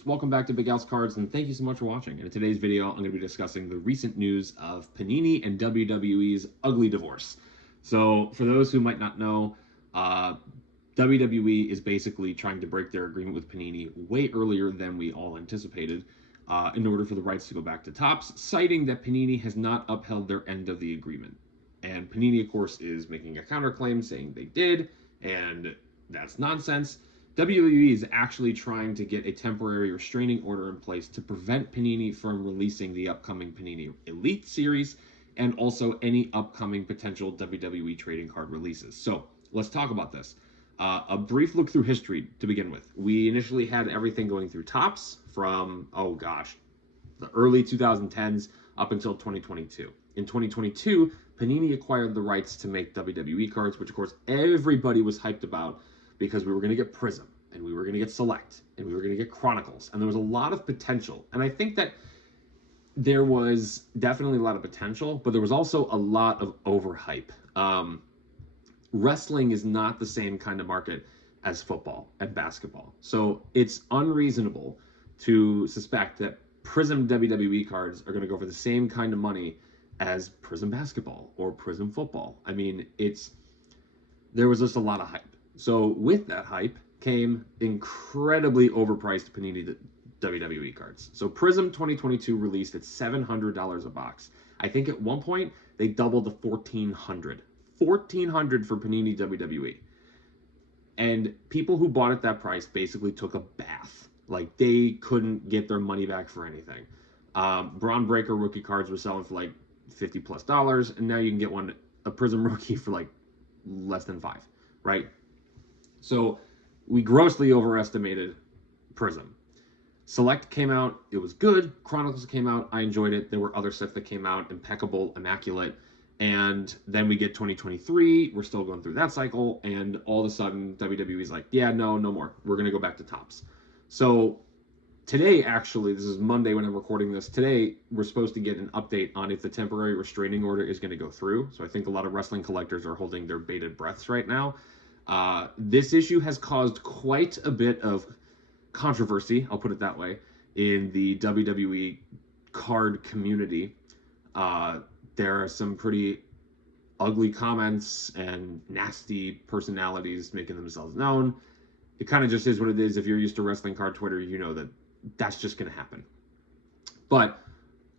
News. Welcome back to Big Al's Cards, and thank you so much for watching. And in today's video, I'm going to be discussing the recent news of Panini and WWE's ugly divorce. So, for those who might not know, WWE is basically trying to break their agreement with Panini way earlier than we all anticipated in order for the rights to go back to Topps, citing that Panini has not upheld their end of the agreement. And Panini, of course, is making a counterclaim saying they did, and that's nonsense. WWE is actually trying to get a temporary restraining order in place to prevent Panini from releasing the upcoming Panini Elite series and also any upcoming potential WWE trading card releases. So let's talk about this. A brief look through history to begin with. We initially had everything going through Topps from, the early 2010s up until 2022. In 2022, Panini acquired the rights to make WWE cards, which of course everybody was hyped about because we were going to get Prizm, and we were going to get Select, and we were going to get Chronicles, and there was a lot of potential. And I think that there was definitely a lot of potential, but there was also a lot of overhype. Wrestling is not the same kind of market as football and basketball. So it's unreasonable to suspect that Prizm WWE cards are going to go for the same kind of money as Prizm basketball or Prizm football. I mean, there was just a lot of hype. So with that hype came incredibly overpriced Panini WWE cards. So Prizm 2022 released at $700 a box. I think at one point they doubled the $1,400. $1,400 for Panini WWE. And people who bought at that price basically took a bath. Like, they couldn't get their money back for anything. Braun Breaker rookie cards were selling for like $50+, and now you can get a Prizm rookie for like less than $5, right? So we grossly overestimated Prizm. Select came out, it was good. Chronicles came out, I enjoyed it. There were other sets that came out, impeccable, immaculate. And then we get 2023, we're still going through that cycle, and all of a sudden WWE's like, yeah, no more. We're going to go back to Topps. So today, actually, this is Monday when I'm recording this. Today, we're supposed to get an update on if the temporary restraining order is going to go through. So I think a lot of wrestling collectors are holding their bated breaths right now. This issue has caused quite a bit of controversy, I'll put it that way, in the WWE card community. There are some pretty ugly comments and nasty personalities making themselves known. It kind of just is what it is. If you're used to wrestling card Twitter, you know that that's just going to happen. But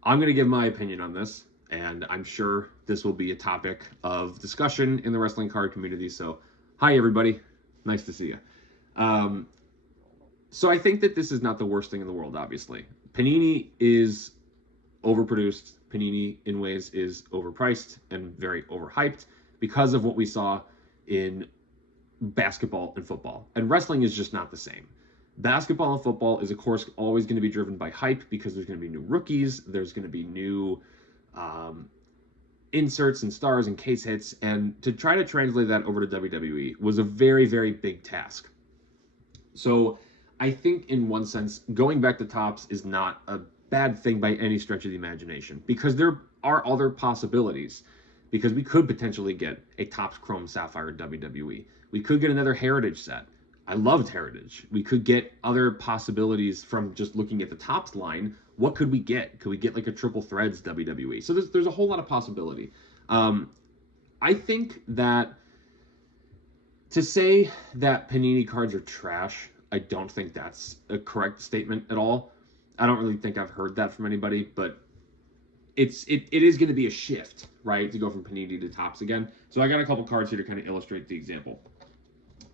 I'm going to give my opinion on this, and I'm sure this will be a topic of discussion in the wrestling card community. So, hi, everybody. Nice to see you. So I think that this is not the worst thing in the world, obviously. Panini is overproduced. Panini, in ways, is overpriced and very overhyped because of what we saw in basketball and football. And wrestling is just not the same. Basketball and football is, of course, always going to be driven by hype because there's going to be new rookies, there's going to be new inserts and stars and case hits, and to try to translate that over to WWE was a very, very big task. So I think in one sense, going back to Topps is not a bad thing by any stretch of the imagination, because there are other possibilities. Because we could potentially get a Topps Chrome Sapphire WWE. We could get another Heritage set. I loved Heritage. We could get other possibilities from just looking at the Topps line. What could we get? Could we get like a Triple Threads WWE? So there's a whole lot of possibility. I think that to say that Panini cards are trash, I don't think that's a correct statement at all. I don't really think I've heard that from anybody, but it is going to be a shift, right, to go from Panini to Topps again. So I got a couple cards here to kind of illustrate the example.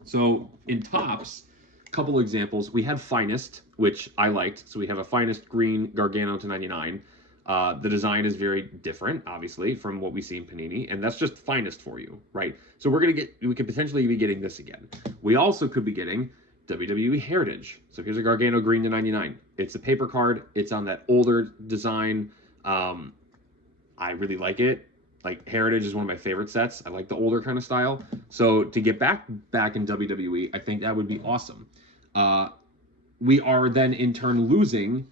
So in Topps, a couple examples. We had Finest, which I liked. So we have a Finest green Gargano to 99. The design is very different, obviously, from what we see in Panini, and that's just Finest for you, right? So we could potentially be getting this again. We also could be getting WWE Heritage. So here's a Gargano green to 99. It's a paper card. It's on that older design. I really like it. Like, Heritage is one of my favorite sets. I like the older kind of style. So to get back in WWE, I think that would be awesome. We are then in turn losing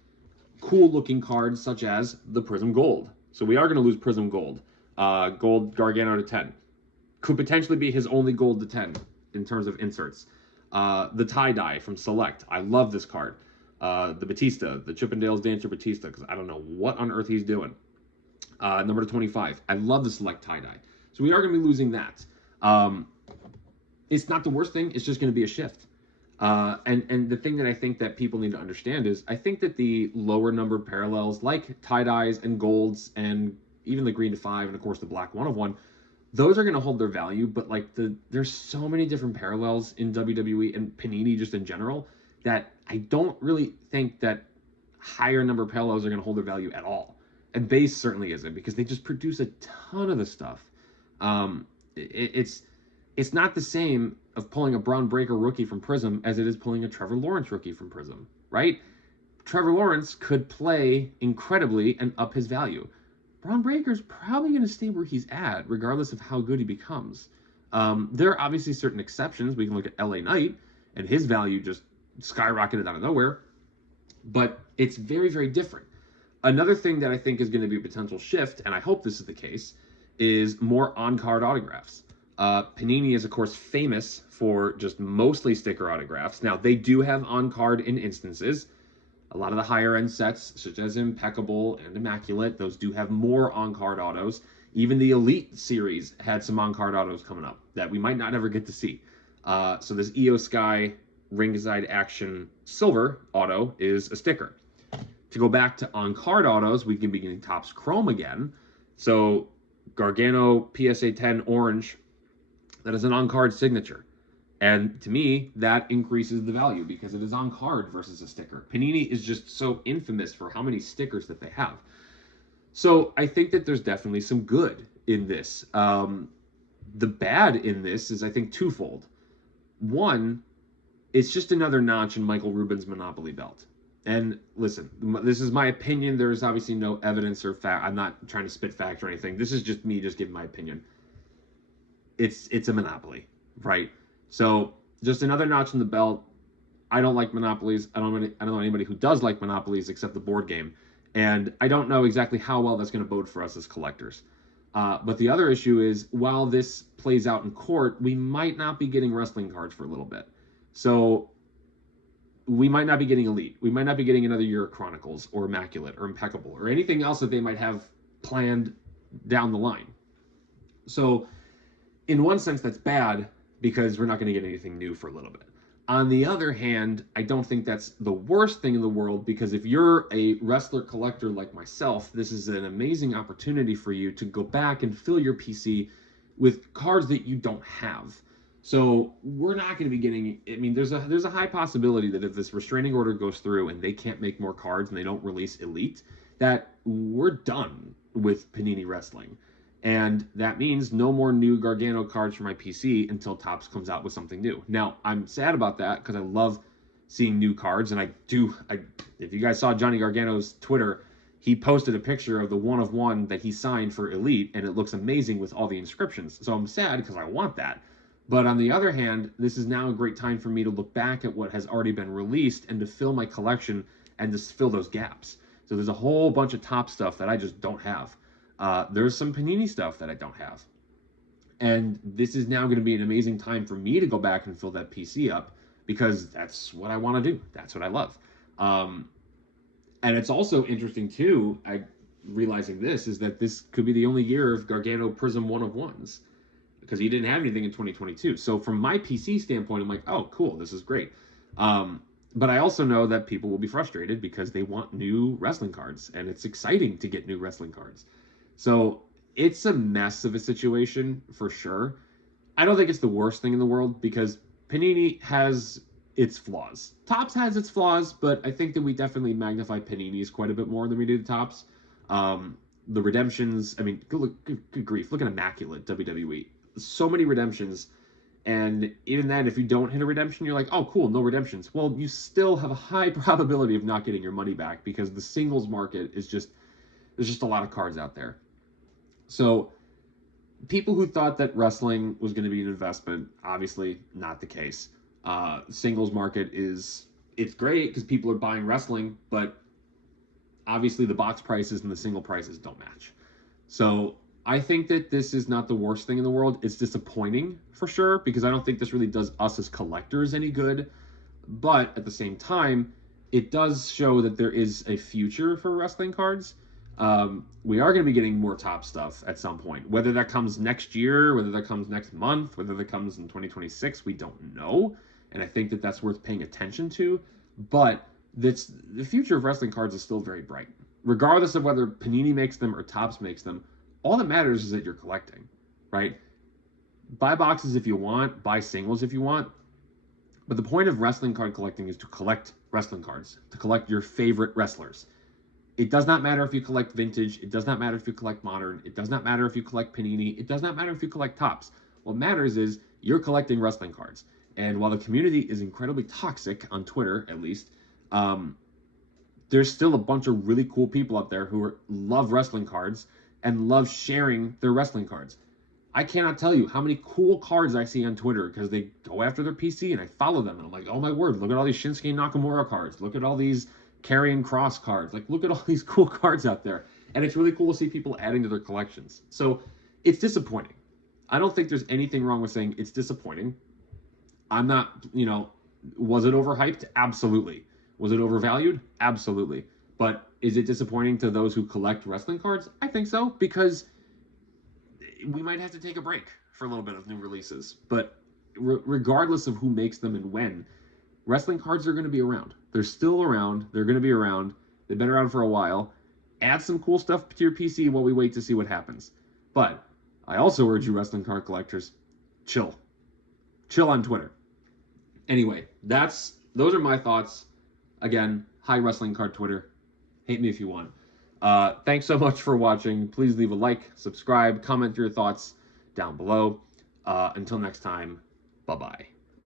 cool looking cards such as the Prizm Gold. So we are going to lose Prizm Gold. Gold Gargano to 10. Could potentially be his only gold to 10 in terms of inserts. The tie-dye from Select. I love this card. The Batista, the Chippendales Dancer Batista, because I don't know what on earth he's doing. Number 25. I love the select tie-dye. So we are going to be losing that. It's not the worst thing. It's just going to be a shift. And the thing that I think that people need to understand is I think that the lower numbered parallels like tie-dyes and golds and even the green to 5 and of course the black 1 of 1, those are going to hold their value. But like there's so many different parallels in WWE and Panini just in general that I don't really think that higher number parallels are going to hold their value at all. And base certainly isn't, because they just produce a ton of the stuff. It's not the same of pulling a Braun Breaker rookie from Prizm as it is pulling a Trevor Lawrence rookie from Prizm, right? Trevor Lawrence could play incredibly and up his value. Braun Breaker's probably going to stay where he's at, regardless of how good he becomes. There are obviously certain exceptions. We can look at LA Knight, and his value just skyrocketed out of nowhere. But it's very, very different. Another thing that I think is going to be a potential shift, and I hope this is the case, is more on-card autographs. Panini is, of course, famous for just mostly sticker autographs. Now, they do have on-card in instances. A lot of the higher-end sets, such as Impeccable and Immaculate, those do have more on-card autos. Even the Elite series had some on-card autos coming up that we might not ever get to see. So this EO Sky Ringside Action Silver auto is a sticker. To go back to on-card autos, we can be getting Topps Chrome again. So Gargano PSA 10 Orange, that is an on-card signature. And to me, that increases the value because it is on-card versus a sticker. Panini is just so infamous for how many stickers that they have. So I think that there's definitely some good in this. The bad in this is, I think, twofold. One, it's just another notch in Michael Rubin's Monopoly belt. And listen, this is my opinion. There's obviously no evidence or fact. I'm not trying to spit facts or anything. This is just me just giving my opinion. It's a monopoly, right? So just another notch in the belt. I don't like monopolies. I don't know anybody who does like monopolies except the board game. And I don't know exactly how well that's going to bode for us as collectors. But the other issue is, while this plays out in court, we might not be getting wrestling cards for a little bit. So we might not be getting Elite. We might not be getting another year of Chronicles or Immaculate or Impeccable or anything else that they might have planned down the line. So in one sense, that's bad because we're not going to get anything new for a little bit. On the other hand, I don't think that's the worst thing in the world, because if you're a wrestler collector like myself, this is an amazing opportunity for you to go back and fill your PC with cards that you don't have. So we're not going to be getting, I mean, there's a high possibility that if this restraining order goes through and they can't make more cards and they don't release Elite, that we're done with Panini Wrestling. And that means no more new Gargano cards for my PC until Topps comes out with something new. Now, I'm sad about that because I love seeing new cards. And if you guys saw Johnny Gargano's Twitter, he posted a picture of the 1 of 1 that he signed for Elite, and it looks amazing with all the inscriptions. So I'm sad because I want that. But on the other hand, this is now a great time for me to look back at what has already been released and to fill my collection and to fill those gaps. So there's a whole bunch of top stuff that I just don't have. There's some Panini stuff that I don't have. And this is now going to be an amazing time for me to go back and fill that PC up, because that's what I want to do. That's what I love. And it's also interesting, too, realizing this, is that this could be the only year of Gargano Prizm 1 of 1s, because he didn't have anything in 2022. So from my PC standpoint, I'm like, oh, cool, this is great. But I also know that people will be frustrated because they want new wrestling cards, and it's exciting to get new wrestling cards. So it's a mess of a situation for sure. I don't think it's the worst thing in the world, because Panini has its flaws. Topps has its flaws, but I think that we definitely magnify Panini's quite a bit more than we do the Topps. The redemptions, I mean, good grief, look at Immaculate WWE. So many redemptions, and even then, if you don't hit a redemption, you're like, oh, cool, no redemptions. Well, you still have a high probability of not getting your money back, because the singles market is just, there's just a lot of cards out there. So people who thought that wrestling was going to be an investment, obviously not the case. Singles market it's great because people are buying wrestling, but obviously the box prices and the single prices don't match. So I think that this is not the worst thing in the world. It's disappointing for sure, because I don't think this really does us as collectors any good. But at the same time, it does show that there is a future for wrestling cards. We are going to be getting more top stuff at some point. Whether that comes next year, whether that comes next month, whether that comes in 2026, we don't know. And I think that that's worth paying attention to. But the future of wrestling cards is still very bright. Regardless of whether Panini makes them or Topps makes them, all that matters is that you're collecting, right? Buy boxes if you want, buy singles if you want. But the point of wrestling card collecting is to collect wrestling cards, to collect your favorite wrestlers. It does not matter if you collect vintage. It does not matter if you collect modern. It does not matter if you collect Panini. It does not matter if you collect Topps. What matters is you're collecting wrestling cards. And while the community is incredibly toxic, on Twitter at least, there's still a bunch of really cool people out there who love wrestling cards and love sharing their wrestling cards. I cannot tell you how many cool cards I see on Twitter because they go after their PC and I follow them. And I'm like, oh my word, look at all these Shinsuke Nakamura cards. Look at all these Karrion Kross cards. Like, look at all these cool cards out there. And it's really cool to see people adding to their collections. So it's disappointing. I don't think there's anything wrong with saying it's disappointing. I'm not, was it overhyped? Absolutely. Was it overvalued? Absolutely. But is it disappointing to those who collect wrestling cards? I think so, because we might have to take a break for a little bit of new releases. But regardless of who makes them and when, wrestling cards are going to be around. They're still around. They're going to be around. They've been around for a while. Add some cool stuff to your PC while we wait to see what happens. But I also urge you wrestling card collectors, chill. Chill on Twitter. Anyway, those are my thoughts. Again, hi wrestling card Twitter. Hate me if you want. Thanks so much for watching. Please leave a like, subscribe, comment your thoughts down below. Until next time, bye-bye.